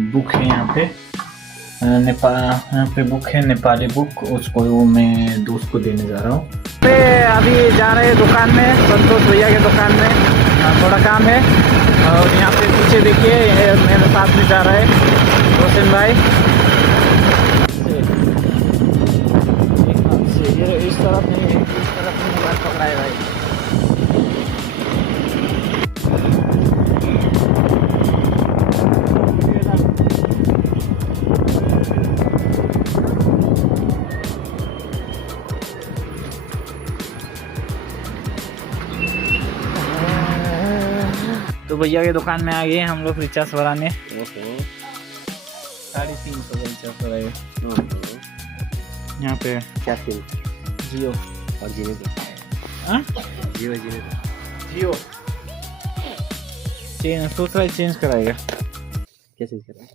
Book है यहाँ पे यहाँ पे बुक है नेपाली बुक, उसको मैं दोस्त को देने जा रहा हूँ। अभी जा रहे हैं दुकान में, संतोष भैया के दुकान में थोड़ा काम है। और यहाँ पे पीछे देखिए मेरे साथ में जा रहा है रोशन भाई। ये इस तरफ नहीं है, इस तरफ नहीं मोबाइल पकड़ा है भाई। तो भैया के दुकान में आ गए हम लोग रिचार्ज भराने। 350 का रिचार्ज भराएगा यहाँ पे। क्या सिम? जियो और जीने दो। हाँ जियो जीने दो। जियो सोच रहा है चेंज कराएगा। क्या चीज़ कर रहा है?